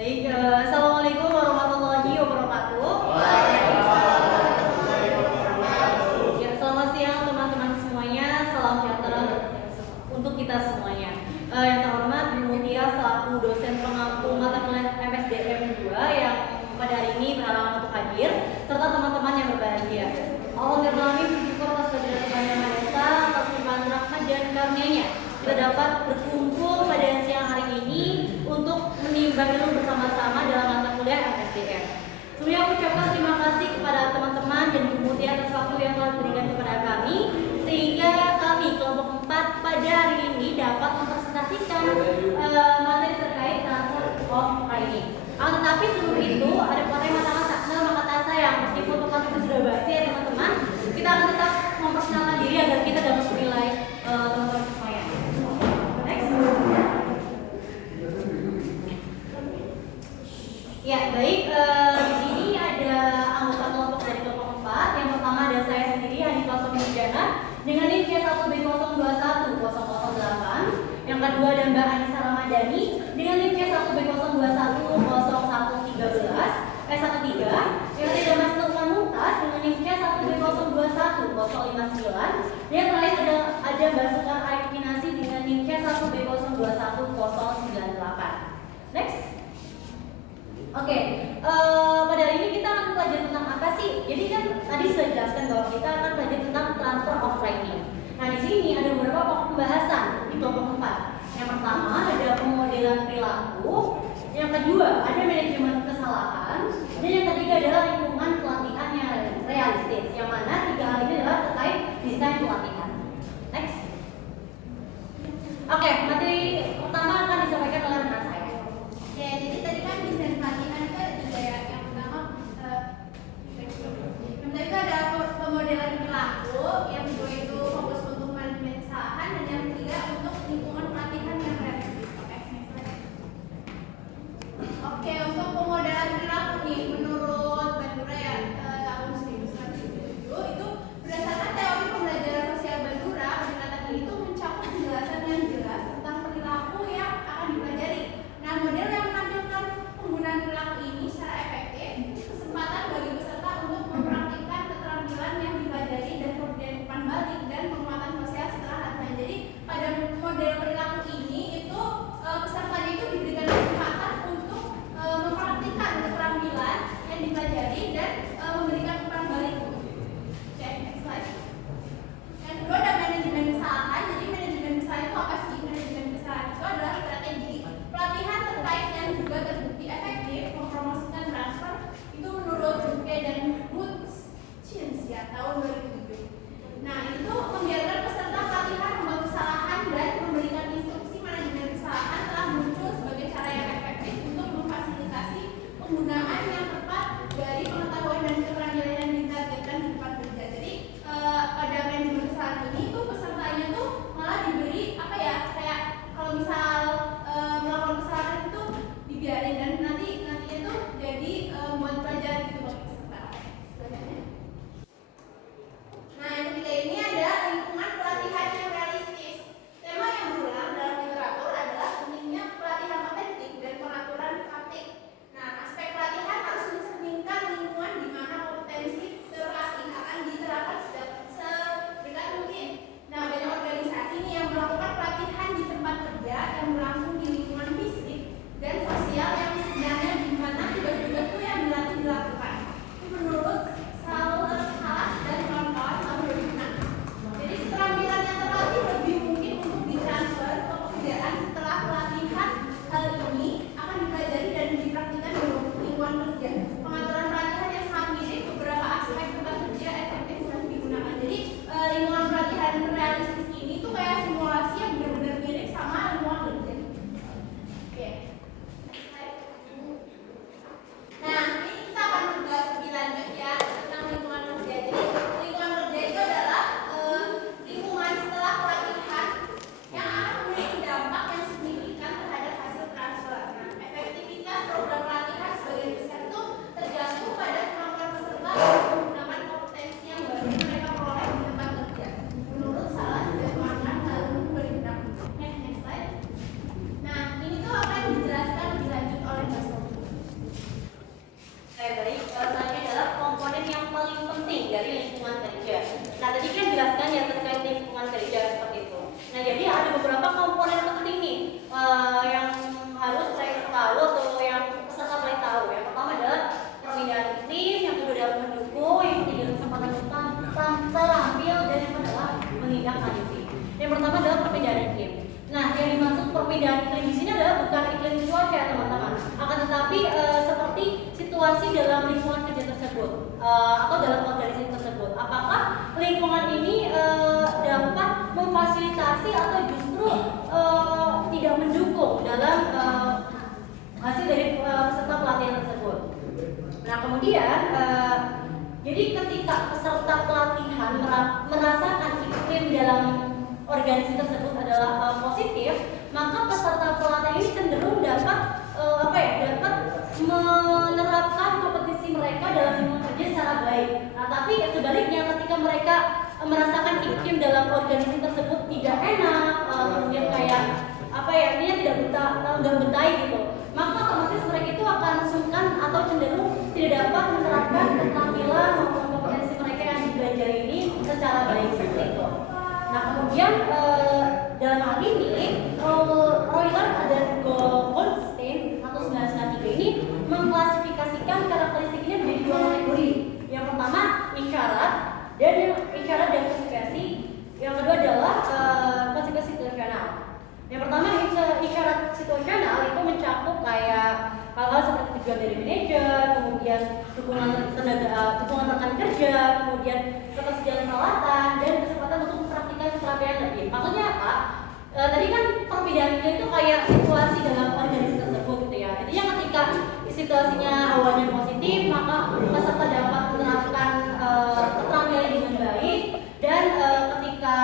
Baik, Assalamualaikum warahmatullahi wabarakatuh. Ya, selamat siang teman-teman semuanya. Salam sejahtera untuk kita semuanya. Yang terhormat Bu Mutia selaku dosen pengampu mata kuliah MSDM 2 yang pada hari ini berhalangan untuk hadir, serta teman-teman yang berbahagia. Alhamdulillah bersyukur atas kehadiran Tuhan Yang Maha Esa, atas limpahan rahmat dan karunia-Nya kita dapat berkumpul pada siang hari ini untuk menimbang ilmu bersama-sama dalam mata kuliah MSDM. Sebelumnya aku ucapkan terima kasih kepada teman-teman dan Bu Mutia atas waktu yang telah diberikan kepada kami, sehingga kami kelompok 4 pada hari ini dapat mempresentasikan materi terkait transfer of writing. Tetapi sebelum itu ada nama kata saya, meskipun topik itu sudah basi ya teman-teman, kita akan tetap memperkenalkan diri agar kita dapat menilai teman-teman semuanya. Next. Ya baik, di sini ada anggota kelompok dari kelompok 4. Yang pertama ada saya sendiri, Hanifah Sofiana, dengan NIM C1B021008. Yang kedua ada Mbak Anissa Ramadhani dengan NIM C1B02100113. Yang ketiga Mas Lukman Mumtaz dengan NIM C1B021059. Yang terakhir ada Mbak Sukar Ainfinasi dengan NIM C1B021098. Next. Oke, pada hari ini kita akan belajar tentang apa sih? Jadi kan tadi sudah dijelaskan bahwa kita akan belajar tentang transfer of writing. Nah di sini ada beberapa pokok pembahasan di kelompok 4. Yang pertama ada pemodelan perilaku, yang kedua ada manajemen kesalahan, dan yang ketiga adalah lingkungan pelatihan yang realistis. Yang mana tiga hal ini adalah terkait desain pelatihan. Next. Oke, materi pertama akan disampaikan oleh rekan saya. Ya, jadi tadi kan desain pelatihan itu ada juga ya. Yang pertama itu ada pemodelan perilaku, yang kedua itu fokus untuk manajemen kesalahan, dan yang ketiga untuk lingkungan pelatihan yang realistis. Oke, untuk pemodelan perilaku nih, menurut Bandura ya tahun 1997 itu berdasarkan teori pembelajaran sosial Bandura, pendekatan ini itu mencakup penjelasan yang jelas tentang tapi seperti situasi dalam lingkungan kerja tersebut atau dalam organisasi tersebut. Apakah lingkungan ini dapat memfasilitasi atau justru tidak mendukung dalam hasil dari peserta pelatihan tersebut. Nah kemudian jadi ketika peserta pelatihan merasakan iklim dalam organisasi tersebut adalah positif, maka peserta pelatihan ini cenderung dapat dapat menerapkan kompetisi mereka dalam lingkungan kerja secara baik. Nah tapi sebaliknya ketika mereka merasakan iklim dalam organisasi tersebut tidak enak, kemudian kayak ini tidak betah gitu, maka otomatis mereka itu akan sungkan atau cenderung tidak dapat menerapkan keterampilan maupun kompetensi mereka yang dipelajari ini secara baik seperti itu. Nah kemudian dalam hal ini Royler dan Goldstein 1993 ini mengklasifikasikan karakteristik ini menjadi dua kategori. Yang pertama isyarat dan konsekuensi. Yang kedua adalah konsekuensi situasional. Yang pertama isyarat situasional itu mencakup kayak hal-hal seperti tujuan dari manajer, kemudian dukungan rekan kerja, kemudian ketersediaan peralatan dan kesempatan untuk mempraktikkan keterampilan lebih. Maksudnya apa? Tadi kan perbedaannya itu kayak situasi dalam organisasi tersebut gitu ya. Jadi yang ketika situasinya awalnya positif, maka peserta dapat menerapkan keterampilan dengan baik, dan ketika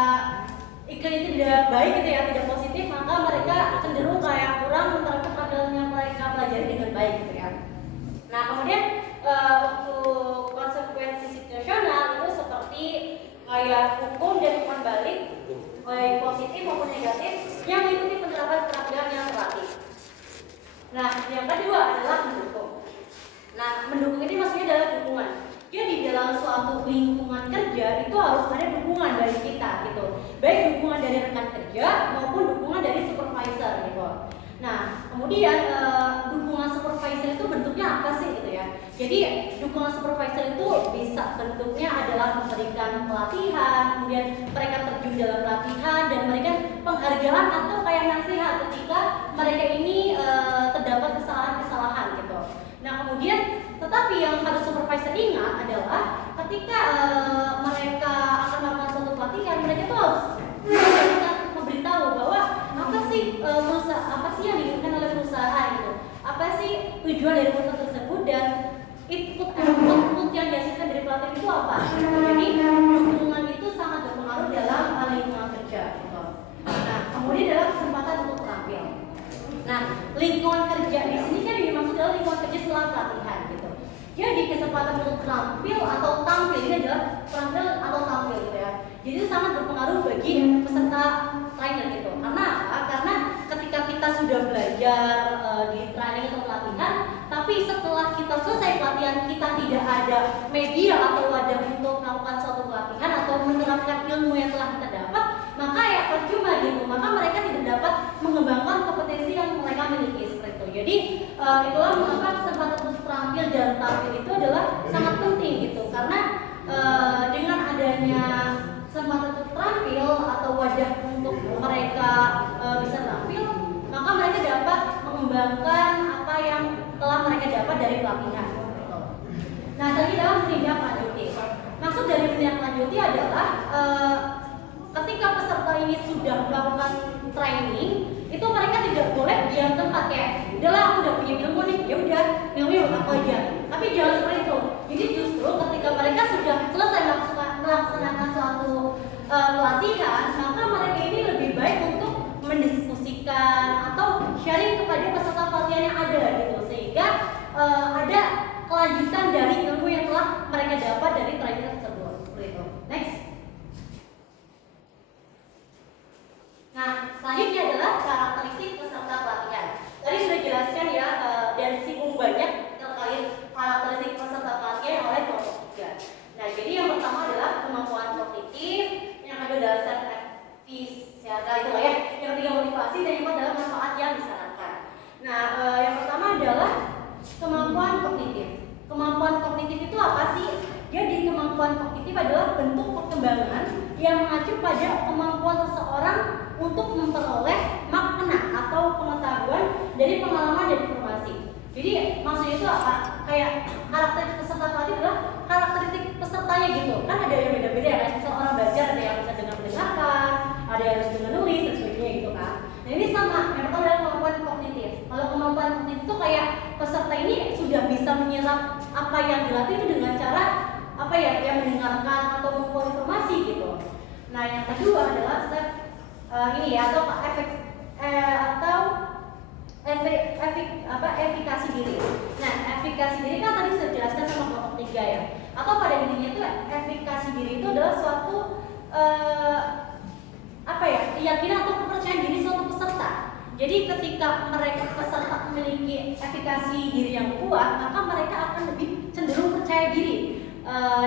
iklim itu tidak baik gitu ya, tidak positif, maka mereka cenderung kayak kurang menerapkan keterampilan yang mereka pelajari dengan baik gitu ya. Nah kemudian untuk konsekuensi situasional itu seperti kayak hukum dan umpan balik, baik positif maupun negatif, yang mengikuti penerapan keterampilan yang terlatih. Nah yang kedua adalah mendukung. Nah mendukung ini maksudnya adalah dukungan. Jadi dalam suatu lingkungan kerja itu harus ada dukungan dari kita gitu, baik dukungan dari rekan kerja maupun dukungan dari supervisor gitu. Nah kemudian dukungan supervisor itu bentuknya apa sih gitu ya? Jadi dukungan supervisor itu bisa bentuknya adalah memberikan pelatihan, kemudian mereka terjun dalam pelatihan dan memberikan penghargaan atau kayak nasihat ketika mereka ini terdapat kesalahan-kesalahan gitu. Nah kemudian tetapi yang harus supervisor ingat adalah ketika mereka akan melakukan suatu pelatihan, mereka tuh harus memberitahu bahwa apa sih yang diinginkan oleh perusahaan gitu, apa sih tujuan dari perusahaan tersebut, dan output yang dihasilkan dari pelatihan itu apa. Jadi dukungan itu sangat berpengaruh dalam lingkungan kerja gitu. Nah kemudian dalam kesempatan untuk terampil. Nah lingkungan kerja di sini kan yang dimaksud adalah lingkungan kerja setelah pelatihan gitu. Jadi kesempatan untuk terampil atau tampil ini adalah terampil atau tampil gitu ya. Jadi itu sangat berpengaruh bagi peserta trainer gitu. Karena apa? Karena ketika kita sudah belajar di training atau pelatihan, tapi setelah kita selesai pelatihan kita tidak ada media atau wadah untuk melakukan suatu pelatihan atau menerapkan ilmu yang telah kita dapat, maka ya percuma gitu. Maka mereka tidak dapat mengembangkan kompetensi yang mereka miliki seperti itu. Jadi itulah mengapa kesempatan untuk terampil dan tampil itu adalah sangat penting gitu. Karena dengan adanya kesempatan untuk terampil atau wadah untuk mereka bisa terampil, maka mereka dapat mengembangkan apa yang telah mereka dapat dari pelatihan. Nah, tadi dalam menindaklanjuti. Maksud dari menindaklanjuti adalah ketika peserta ini sudah melakukan training, itu mereka tidak boleh diam tempat kayak, udahlah aku udah punya ilmu nih, ya udah ilmu aku aja. Tapi jangan seperti itu. Jadi justru ketika mereka sudah selesai melaksanakan suatu pelatihan, maka mereka ini lebih baik untuk mendiskusikan atau sharing kepada peserta pelatihan yang ada gitu, sehingga ada kelanjutan dari ilmu yang telah mereka dapat dari training tersebut. Seperti itu. Next. Nah, selanjutnya adalah karakteristik peserta pelatihan. Tadi sudah jelaskan ya, dan singgung banyak terkait karakteristik peserta pelatihan oleh kelompok 3. Nah, jadi yang pertama adalah kemampuan kognitif, yang kedua adalah self-efficacy, itu lah ya. Yang ketiga motivasi, dan yang keempat adalah manfaat yang disarankan. Nah, yang pertama adalah kemampuan kognitif. Kemampuan kognitif itu apa sih? Jadi kemampuan kognitif adalah bentuk perkembangan yang mengacu pada kemampuan seseorang untuk memperoleh makna atau pengetahuan dari pengalaman dan informasi. Jadi maksudnya itu apa? Kayak karakteristik peserta pelatih adalah karakteristik pesertanya gitu. Kan ada yang beda-beda ya, kayak misal orang belajar ada yang bisa dengan mendengarkan, ada yang harus dengan nulis dan sebagainya gitu kan. Nah ini sama, yang pertama adalah kemampuan kognitif. Kalau kemampuan kognitif itu kayak peserta ini sudah bisa menyerap apa yang dilatih itu dengan cara apa ya, yang mendengarkan atau mengumpulkan informasi gitu. Nah yang kedua adalah step ini ya, atau efikasi diri. Nah, efikasi diri kan tadi sudah dijelaskan sama kelompok 3 ya. Atau pada intinya itu efikasi diri itu adalah suatu keyakinan atau kepercayaan diri suatu peserta. Jadi ketika mereka peserta memiliki efikasi diri yang kuat, maka mereka akan lebih cenderung percaya diri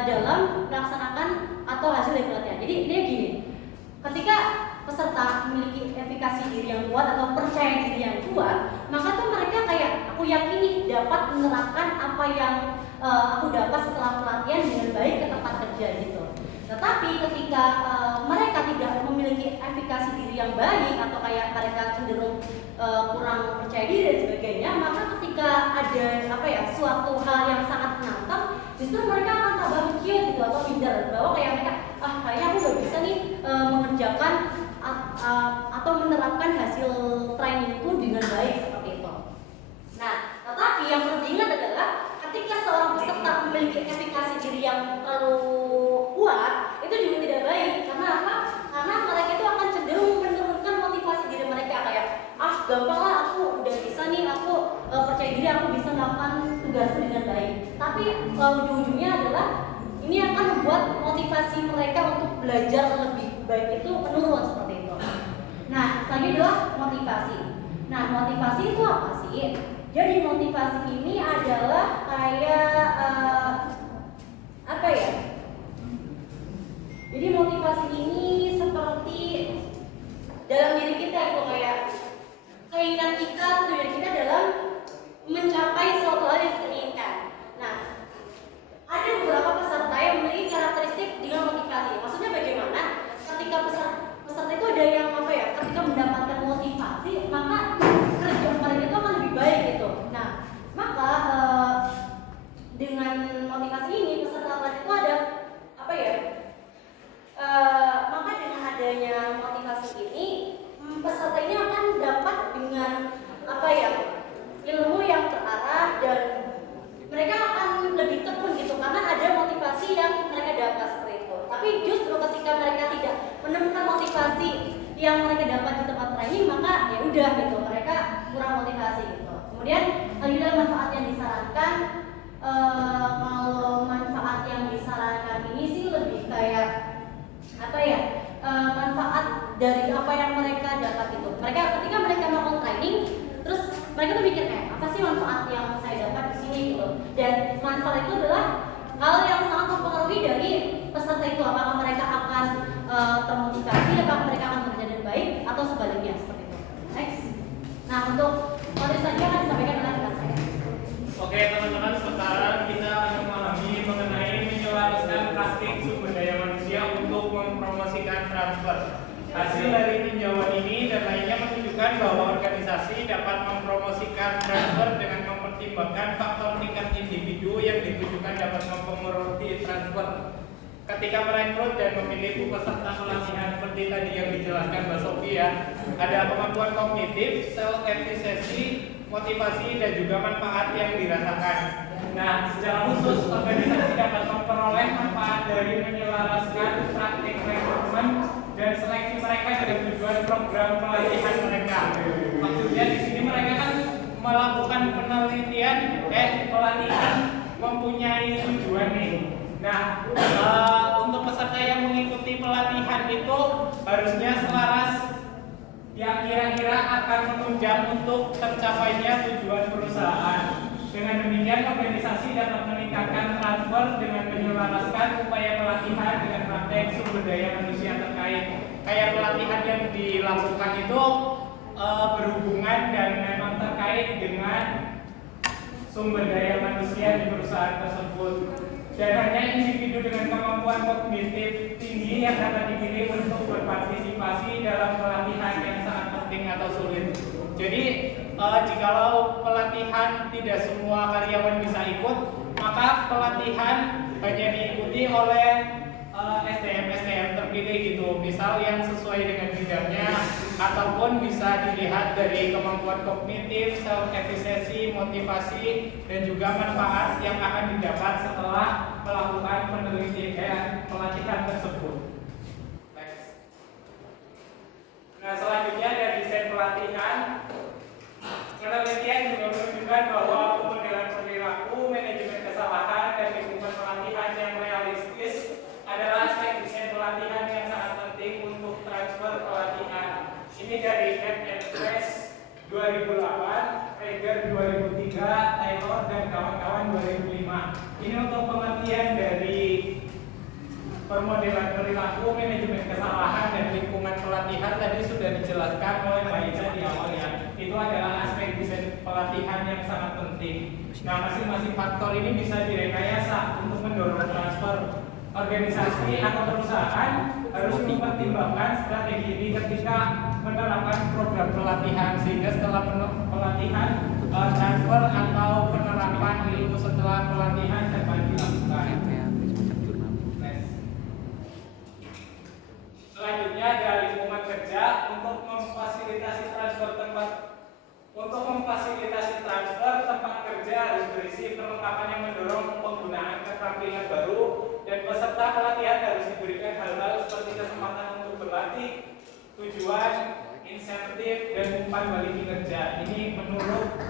dalam melaksanakan atau hasil dari pelatihan. Jadi dia gini, ketika peserta memiliki efikasi diri yang kuat atau percaya diri yang kuat, maka tuh mereka kayak aku yakini dapat menerapkan apa yang aku dapat setelah pelatihan dengan baik ke tempat kerja gitu. Tetapi ketika mereka tidak memiliki efikasi diri yang baik atau kayak mereka cenderung kurang percaya diri dan sebagainya, maka ketika ada suatu hal yang sangat menantang, justru mereka akan tambah mikir gitu atau minder bahwa kayak mereka kayaknya aku gak bisa nih mengerjakan atau menerapkan hasil training itu dengan baik seperti itu. Nah, tetapi yang perlu diingat adalah ketika seorang peserta memiliki efikasi diri yang terlalu kuat, itu juga tidak baik. Karena apa? Karena mereka itu akan cenderung menurunkan motivasi diri mereka kayak gampang lah, aku udah bisa nih, aku percaya diri aku bisa melakukan tugasku dengan baik. Tapi ujung-ujungnya adalah ini akan membuat motivasi mereka untuk belajar lebih baik itu menurun seperti itu. Nah, selanjutnya adalah motivasi. Nah, motivasi itu apa sih? Jadi motivasi ini adalah kayak Jadi motivasi ini seperti dalam diri kita itu kayak keinginan kita atau diri kita dalam mencapai suatu hal yang kita inginkan. Nah, ada beberapa peserta yang memiliki karakteristik dengan motivasi. Maksudnya bagaimana? Ketika peserta itu ada yang ketika mendapatkan motivasi, maka kerja mereka itu akan lebih baik gitu. Nah, maka dengan motivasi ini peserta itu ada maka dengan adanya motivasi ini peserta ini akan dapat dengan ilmu yang terarah dan mereka akan lebih tekun gitu karena ada motivasi yang mereka dapat seperti itu. Tapi justru ketika mereka tidak menemukan motivasi yang mereka dapat di tempat training, maka ya udah gitu, mereka kurang motivasi gitu. Kemudian ada manfaat yang disarankan. Kalau manfaat yang disarankan ini sih lebih kayak manfaat dari apa yang mereka dapat gitu. Mereka ketika mereka melakukan training, terus mereka tuh mikir apa sih manfaat yang saya dapat di sini gitu. Dan manfaat itu adalah hal yang sangat mempengaruhi dari peserta itu, apakah mereka akan termotivasi, apakah mereka akan bekerja dengan baik atau sebaliknya seperti itu. Next. Nah, untuk materi selanjutnya akan disampaikan oleh rekan saya. Oke teman-teman, sekarang kita akan memahami mengenai menyelaraskan praktik sumber daya manusia untuk mempromosikan transfer. Hasil dari tinjauan ini dan lainnya menunjukkan bahwa organisasi dapat mempromosikan transfer dengan mempertimbangkan faktor tingkat individu yang ditujukan dapat mempengaruhi transfer. Ketika merekrut dan memilih peserta pelatihan seperti tadi yang dijelaskan Mbak Sofi ya, ada kemampuan kognitif, self efficacy, motivasi dan juga manfaat yang dirasakan. Nah, secara khusus organisasi dapat memperoleh manfaat dari menyelaraskan praktik rekrutmen dan seleksi mereka dengan tujuan program pelatihan mereka. Maksudnya di sini mereka kan melakukan pelatihan mempunyai tujuan nih. Nah, untuk peserta yang mengikuti pelatihan itu harusnya selaras yang kira-kira akan menunjang untuk tercapainya tujuan perusahaan. Dengan demikian, organisasi dapat meningkatkan transfer dengan menyelaraskan upaya pelatihan dengan praktek sumber daya manusia terkait. Kayak pelatihan yang dilakukan itu berhubungan dan memang terkait dengan sumber daya manusia di perusahaan tersebut. Dan hanya individu dengan kemampuan kognitif tinggi yang dapat dipilih untuk berpartisipasi dalam pelatihan yang sangat penting atau sulit. Jadi jikalau pelatihan tidak semua karyawan bisa ikut, maka pelatihan hanya diikuti oleh SDM terpilih gitu, misal yang sesuai dengan bidangnya, ataupun bisa dilihat dari kemampuan kognitif, self efficacy, motivasi, dan juga manfaat yang akan didapat setelah melakukan penelitian pelatihan tersebut. Next. Nah, selanjutnya dari desain pelatihan, penelitian juga menunjukkan bahwa pemodelan perilaku, manajemen kesalahan, dan lingkungan pelatihan yang realistis adalah aspek desain pelatihan yang sangat penting untuk transfer pelatihan. Ini dari Press 2008, Rager 2003, Taylor dan kawan-kawan 2005. Ini untuk pengertian dari permodelan perilaku, manajemen kesalahan, dan lingkungan pelatihan tadi sudah dijelaskan oleh Mbak Ica di awal ya. Itu adalah aspek desain pelatihan yang sangat penting. Nah, masing-masing faktor ini bisa direkayasa untuk mendorong transfer. Organisasi atau perusahaan harus mempertimbangkan strategi ini ketika menerapkan program pelatihan, sehingga setelah pelatihan transfer atau penerapan ilmu setelah pelatihan dapat dilakukan. Selanjutnya ada lingkungan kerja untuk memfasilitasi transfer tempat kerja harus berisi perlengkapan yang mendorong penggunaan keterampilan baru, dan peserta pelatihan harus diberikan hal-hal seperti kesempatan untuk berlatih, tujuan, insentif, dan umpan balik kinerja. Ini menurut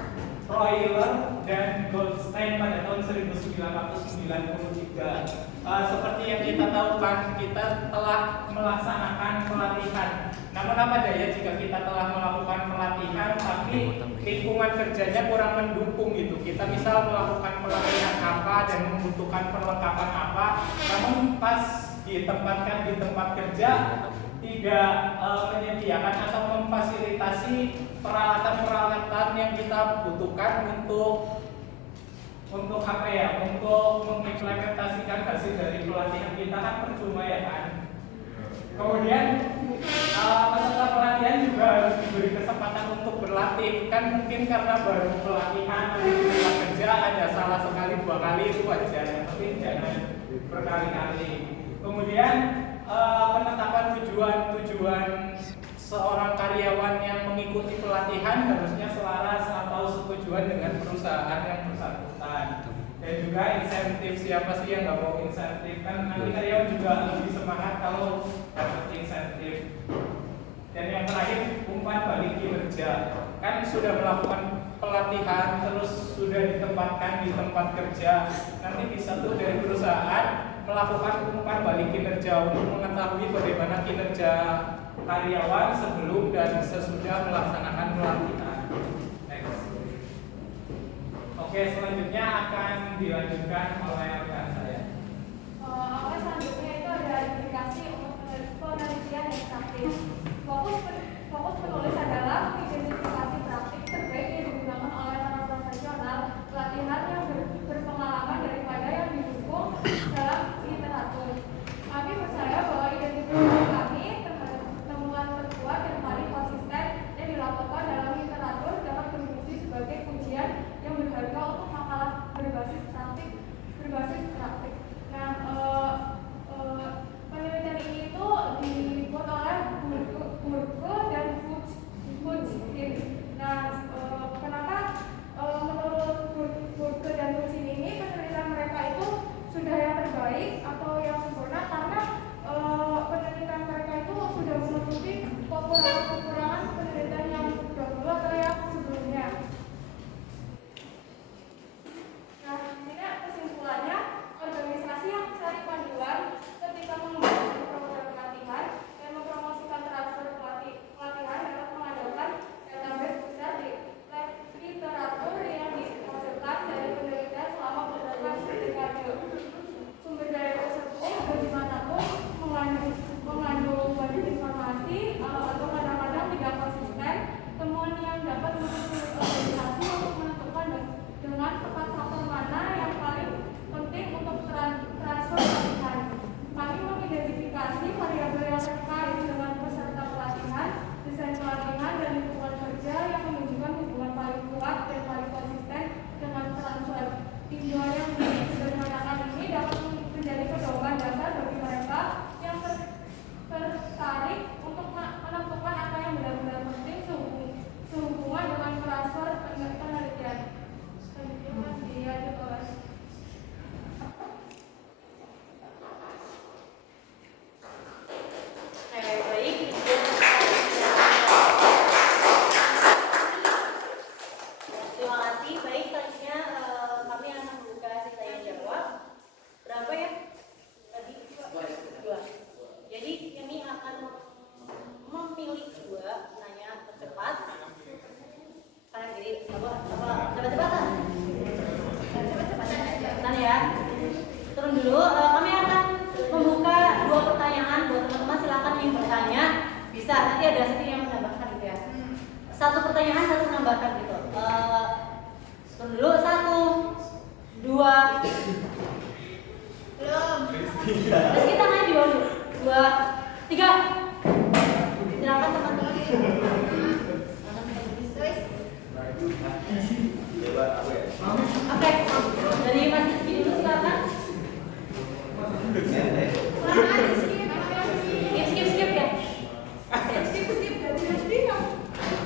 Royler dan Goldstein pada tahun 1993. Seperti yang kita tahu kan, kita telah melaksanakan pelatihan. Namun apa daya jika kita telah melakukan pelatihan tapi lingkungan kerjanya kurang mendukung gitu. Kita misal melakukan pelatihan apa dan membutuhkan perlengkapan apa, namun pas ditempatkan di tempat kerja tidak menyediakan atau memfasilitasi peralatan-peralatan yang kita butuhkan untuk apa ya, untuk mengimplementasikan hasil dari pelatihan kita, kan percuma ya kan. Kemudian peserta pelatihan juga harus diberi kesempatan untuk berlatih. Kan mungkin karena baru pelatihan di tempat kerja ada salah sekali 2 kali itu wajar, tapi jangan berkali-kali. Kemudian penetapan tujuan seorang karyawan yang mengikuti pelatihan harusnya selaras atau setujuan dengan perusahaan yang bersangkutan. Dan juga insentif, siapa sih yang nggak mau insentif, kan nanti karyawan juga lebih semangat kalau dapat insentif. Dan yang terakhir, umpan balik kinerja. Kan sudah melakukan pelatihan, terus sudah ditempatkan di tempat kerja, nanti bisa tuh dari perusahaan melakukan umpan balik kinerja untuk mengetahui bagaimana kinerja karyawan sebelum dan sesudah melaksanakan pelatihan. Next. Oke, selanjutnya akan dilanjutkan oleh rekan saya. Oke, selanjutnya itu ada aplikasi untuk penelitian dan praktik. Fokus penulis adalah mengidentifikasi praktik terbaik yang digunakan oleh para profesional pelatihan yang berpengalaman daripada yang didukung dalam literatur. Kami percaya bahwa identifikasi kami terhadap temuan terkuat dan paling konsisten yang dilaporkan dalam literatur dapat berfungsi sebagai kuncian yang berharga untuk makalah berbasis kasih. Baik, selanjutnya kami akan membuka sisa yang jawab. Berapa ya? Tadi? 2. Jadi kami akan memilih 2 pertanyaan tercepat. Kalian jadi cepat-cepatan. Cepat-cepatan ya. Turun dulu. Kami akan membuka 2 pertanyaan buat teman-teman. Silakan yang bertanya. Bisa. Nanti ada satu yang menambahkan gitu ya. 1 pertanyaan, 1 menambahkan gitu. Turun dulu. 1, 2. Belum. Terus kita main di bawah dulu. 2, 3. Silakan teman-teman. Oke, dari Mas Rizky dulu silakan. Skip ya.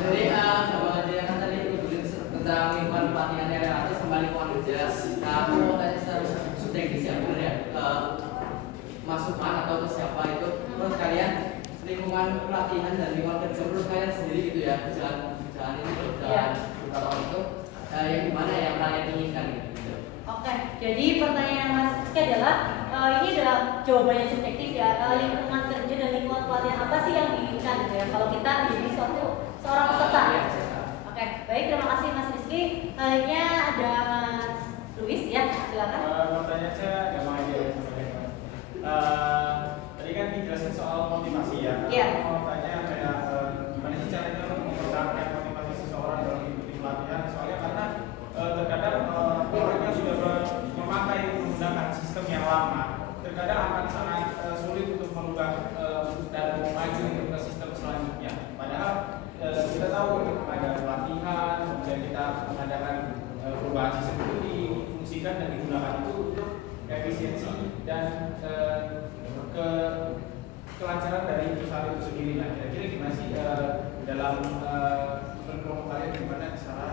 Jadi sama aja kan tadi ngomongin tentang lingkungan pelatihan yang relatif sama lingkungan kerja. Nah, aku mau tanya secara subjektif ya, benar ya. Masukan atau ke siapa itu menurut kalian lingkungan pelatihan dan lingkungan kerja menurut kalian sendiri gitu ya, kerjaan ini kerjaan beberapa tahun itu yang gimana yang kalian inginkan gitu. Oke, jadi pertanyaan Mas Rizky adalah ini adalah jawabannya subjektif ya. Lingkungan kerja dan lingkungan pelatihan apa sih yang diinginkan gitu ya? Kalau kita menjadi seorang peserta. Oke, baik, terima kasih Mas Rizky. Selanjutnya ada Mas Luis ya, silakan. Pertanyaan saya gampang aja ya sebenarnya. Tadi kan dijelasin soal motivasi ya. Iya. Aku mau tanya kayak gimana sih caranya untuk mempertahankan motivasi seseorang dalam mengikuti pelatihan? Soalnya karena terkadang orang yang sudah memakai menggunakan sistem yang lama, terkadang akan sangat sulit untuk merubah dan maju ke sistem selanjutnya. Padahal kita tahu ada pelatihan, kemudian kita mengadakan perubahan sistem itu difungsikan dan digunakan itu untuk efisiensi dan kelancaran dari perusahaan itu sendiri. Nah, kira-kira gimana sih dalam kelompok kalian gimana cara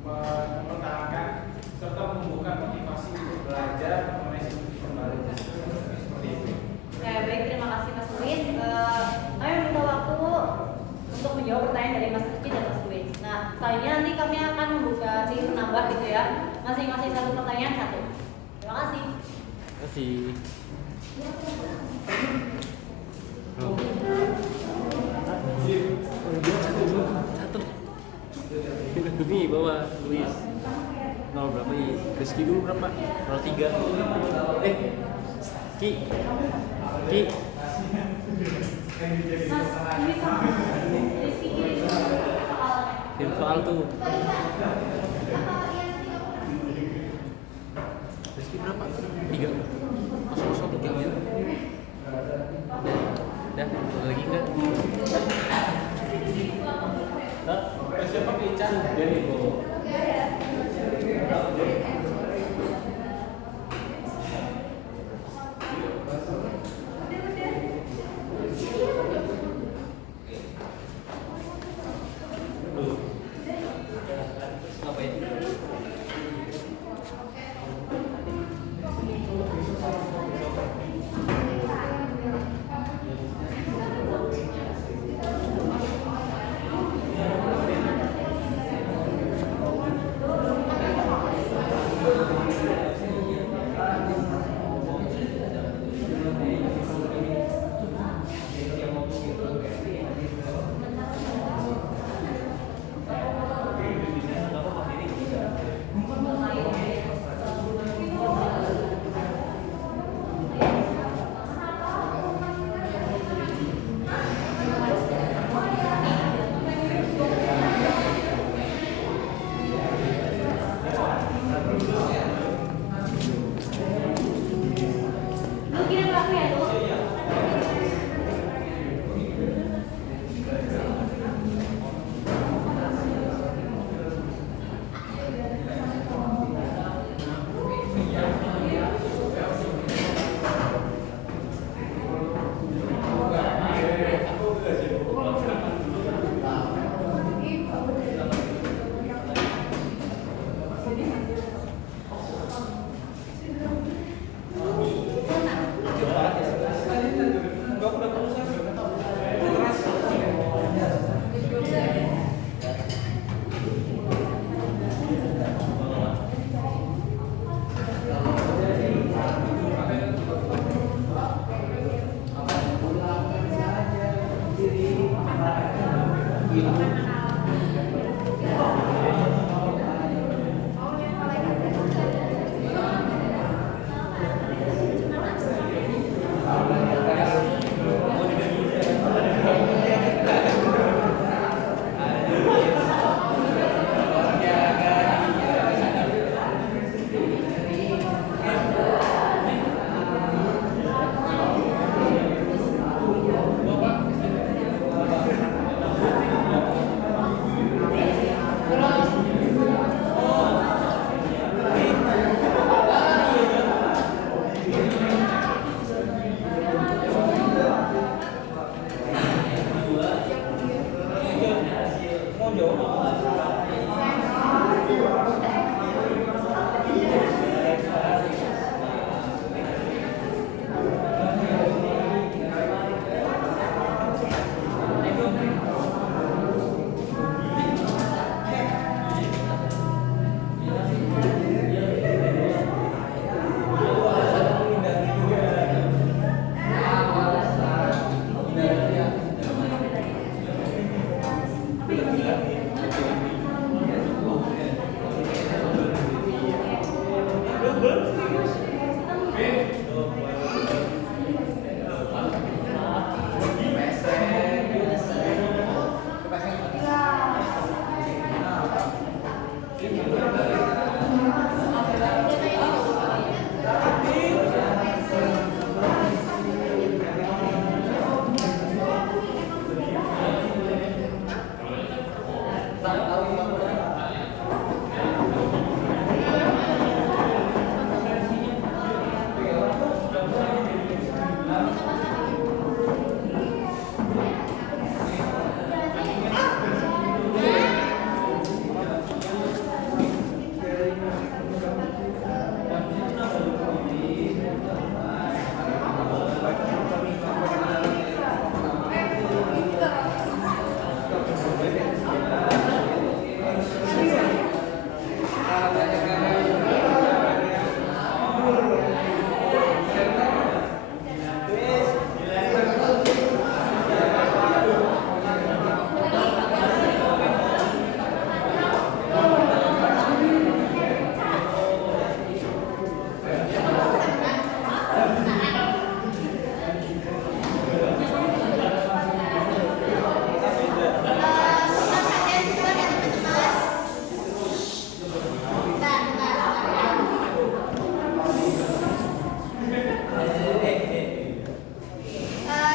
mempertahankan serta menumbuhkan motivasi untuk belajar mengenai sistem baru seperti itu. Oke, baik, terima kasih Mas Luis. Kami minta waktu untuk menjawab pertanyaan dari Mas Rizky dan Mas Luis. Nah, selanjutnya nanti kami akan membuka sesi penambah gitu ya. Masing-masing 1 pertanyaan 1. Terima kasih. Terima kasih. Satu. Ini bawa Luis. 0 berapa ini? Rizky dulu berapa? 03. Ki. Mas, ini sama Rizky ini soalnya. Tim soal tuh. Rizky berapa? 3. Masuk 3 ya. Dah, ada lagi enggak? Hah? Siapa Ican? Dari itu. Apa ya?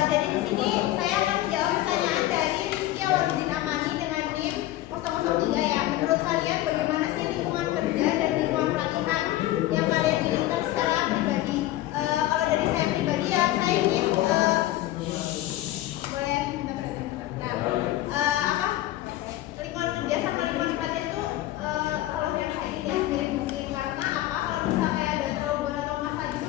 Jadi di sini saya akan jawab pertanyaan dari Rizky Awaludin Amani dengan NIM 003 ya. Menurut kalian bagaimana sih lingkungan kerja dan lingkungan pelatihan yang kalian inginkan secara pribadi? Kalau dari saya pribadi ya, saya ingin boleh minta perhatian. Nah, lingkungan kerja sama lingkungan pelatihan itu kalau yang saya ingin ya sendiri mungkin karena apa? Kalau misalnya kayak ada trauma atau masalah itu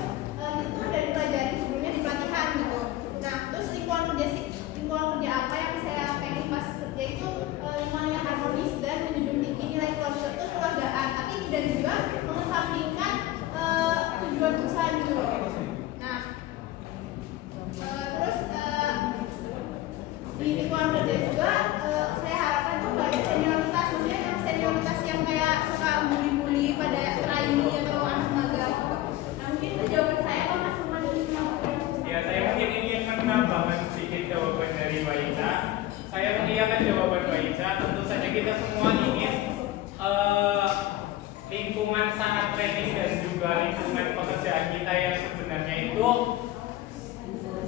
udah dipelajari sebelumnya di pelatihan gitu. Nah, terus lingkungan kerja apa yang saya pengen pas kerja itu lingkungan yang harmonis dan menjunjung tinggi nilai keluarga itu keluargaan, tapi dan juga mengesampingkan tujuan perusahaan gitu. Nah, terus di lingkungan kerja juga saya harapkan tuh nggak ada senioritas, maksudnya yang senioritas yang kayak suka bully-bully pada trainee atau anak magang. Nah, mungkin itu jawaban saya. Kalau Mas Firman ingin menambahkan. Ya, saya mungkin ingin menambahkan sedikit jawaban dari Mbak Ica. Saya mengiyakan jawaban Mbak Ica. Tentu saja kita semua ingin lingkungan saat training dan juga lingkungan pekerjaan kita yang sebenarnya itu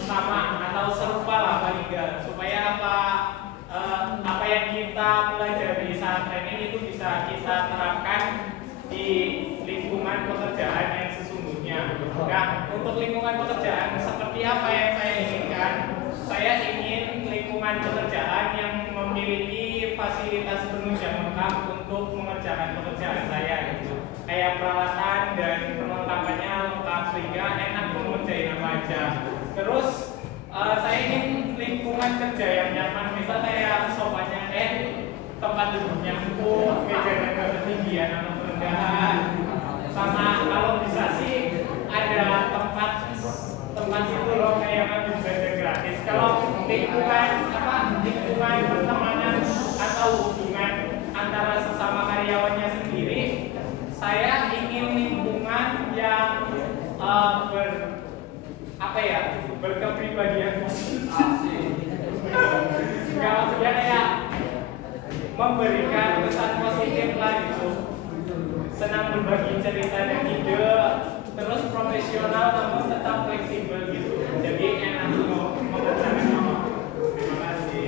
sama atau serupa lah paling nggak, supaya apa yang kita pelajari saat training itu bisa kita terapkan di lingkungan pekerjaan yang sesungguhnya. Nah, untuk lingkungan pekerjaan seperti apa yang saya inginkan? Saya ingin lingkungan pekerjaan yang memiliki fasilitas penuh yang lengkap untuk mengerjakan pekerjaan saya gitu. Kayak peralatan dan perlengkapannya lengkap sehingga enak mengerjain apa aja. Terus saya ingin lingkungan kerja yang nyaman, misal kayak sofanya tempat duduknya empuk, meja dan ketinggian atau kerendahan. Sama kalau bisa sih ada tempat itu loh kayak mandi belajar gratis. Kalau lingkungan pertemanan atau hubungan antara sesama karyawannya sendiri, saya ingin lingkungan yang berkepribadian nggak maksudnya kayak memberikan kesan positif lah gitu, senang berbagi cerita dan ide, terus profesional namun tetap fleksibel gitu, jadi enak mengerjakan. Terima kasih.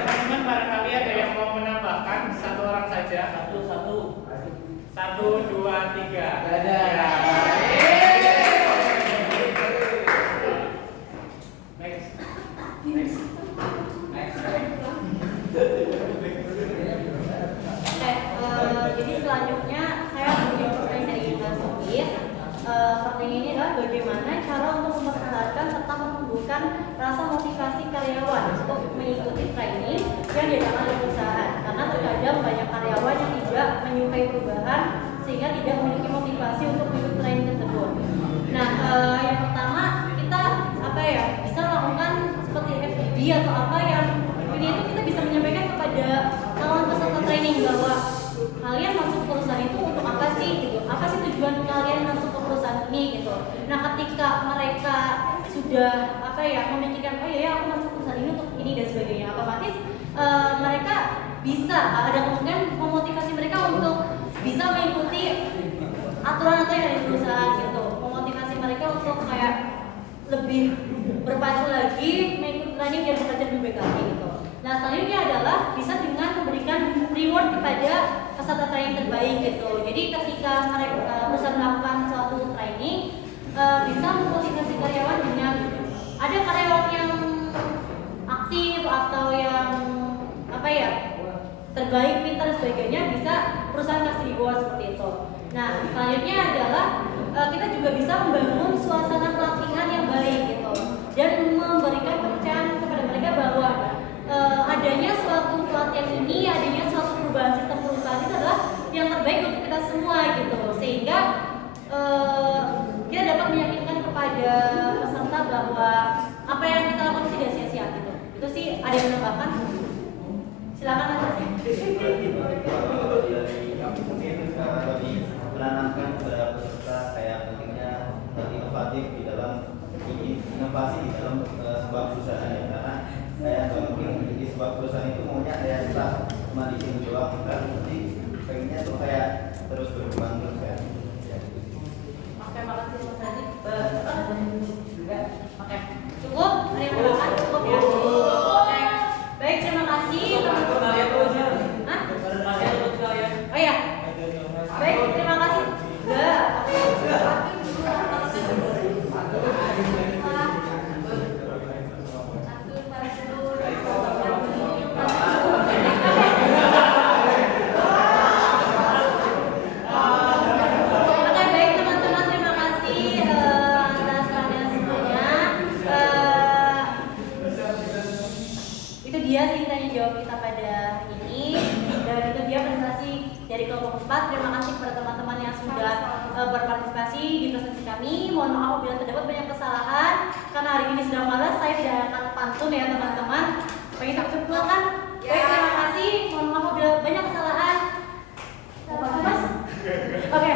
Teman-teman barangkali ada yang mau menambahkan, satu orang saja. Satu, dua, tiga. Ada. Jadi selanjutnya saya punya pertanyaan dari Mas Sobis. Pertanyaan ini adalah bagaimana cara untuk mempertahankan serta menumbuhkan rasa motivasi karyawan untuk mengikuti training yang diadakan oleh perusahaan. Karena terkadang banyak karyawan yang tidak menyukai perubahan sehingga tidak memiliki motivasi untuk mengikuti training tersebut. Nah, yang pertama kita bisa melakukan seperti FGD atau apa yang ini itu kita bisa menyampaikan kepada calon peserta training bahwa kalian masuk perusahaan itu untuk apa sih gitu, apa sih tujuan kalian masuk ke perusahaan ini gitu. Nah, ketika mereka sudah memikirkan oh iya aku masuk perusahaan ini untuk ini dan sebagainya. Otomatis mereka bisa ada kemungkinan memotivasi mereka untuk bisa mengikuti aturan-aturan yang ada di perusahaan gitu, memotivasi mereka untuk kayak lebih berpacu lagi mengikuti training dan bekerja lebih baik lagi gitu. Nah selanjutnya adalah bisa dengan memberikan reward kepada peserta training terbaik gitu. Jadi ketika mereka perusahaan melakukan suatu training, bisa memotivasi karyawan dengan ada karyawan yang aktif atau yang apa ya terbaik, pintar dan sebagainya, bisa perusahaan kasih reward seperti itu. Nah selanjutnya adalah kita juga bisa membangun suasana pelatihan yang baik gitu dan memberikan kepercayaan kepada mereka bahwa adanya suatu pelatihan ini, adanya suatu perubahan sistem perusahaan itu adalah yang terbaik untuk kita semua gitu, sehingga kita dapat meyakinkan kepada peserta bahwa apa yang kita lakukan tidak sia-sia gitu. Itu sih. Ada yang menambahkan? Silakan Mas. Mungkin lebih menanamkan kepada peserta kayak pentingnya inovatif di dalam inovasi di dalam sebuah perusahaan ya, karena kayak mungkin di sebuah perusahaan itu maunya kayak kita cuma di sini doang kan, nanti pengennya tuh kayak terus berkembang terus ya. Oke, makasih Mas Radit. Juga. Oke. Cukup? Ada yang menambahkan? Cukup ya? Oke. Baik, terima kasih teman-teman. Hah? Oh iya. Baik, terima kasih. Enggak. Oke, baik teman-teman, terima kasih atas perhatian semuanya. Itu dia sih tanya jawab kita pada hari ini, dan itu dia presentasi dari kelompok 4. Terima kasih kepada teman-teman yang sudah berpartisipasi di presentasi kami. Mohon maaf apabila terdapat banyak kesalahan, karena hari ini sudah malas, saya tidak akan pantun ya teman-teman. Pengen cepet-cepet kan? Baik, terima kasih. Mohon maaf apabila banyak kesalahan. Mas? Oke,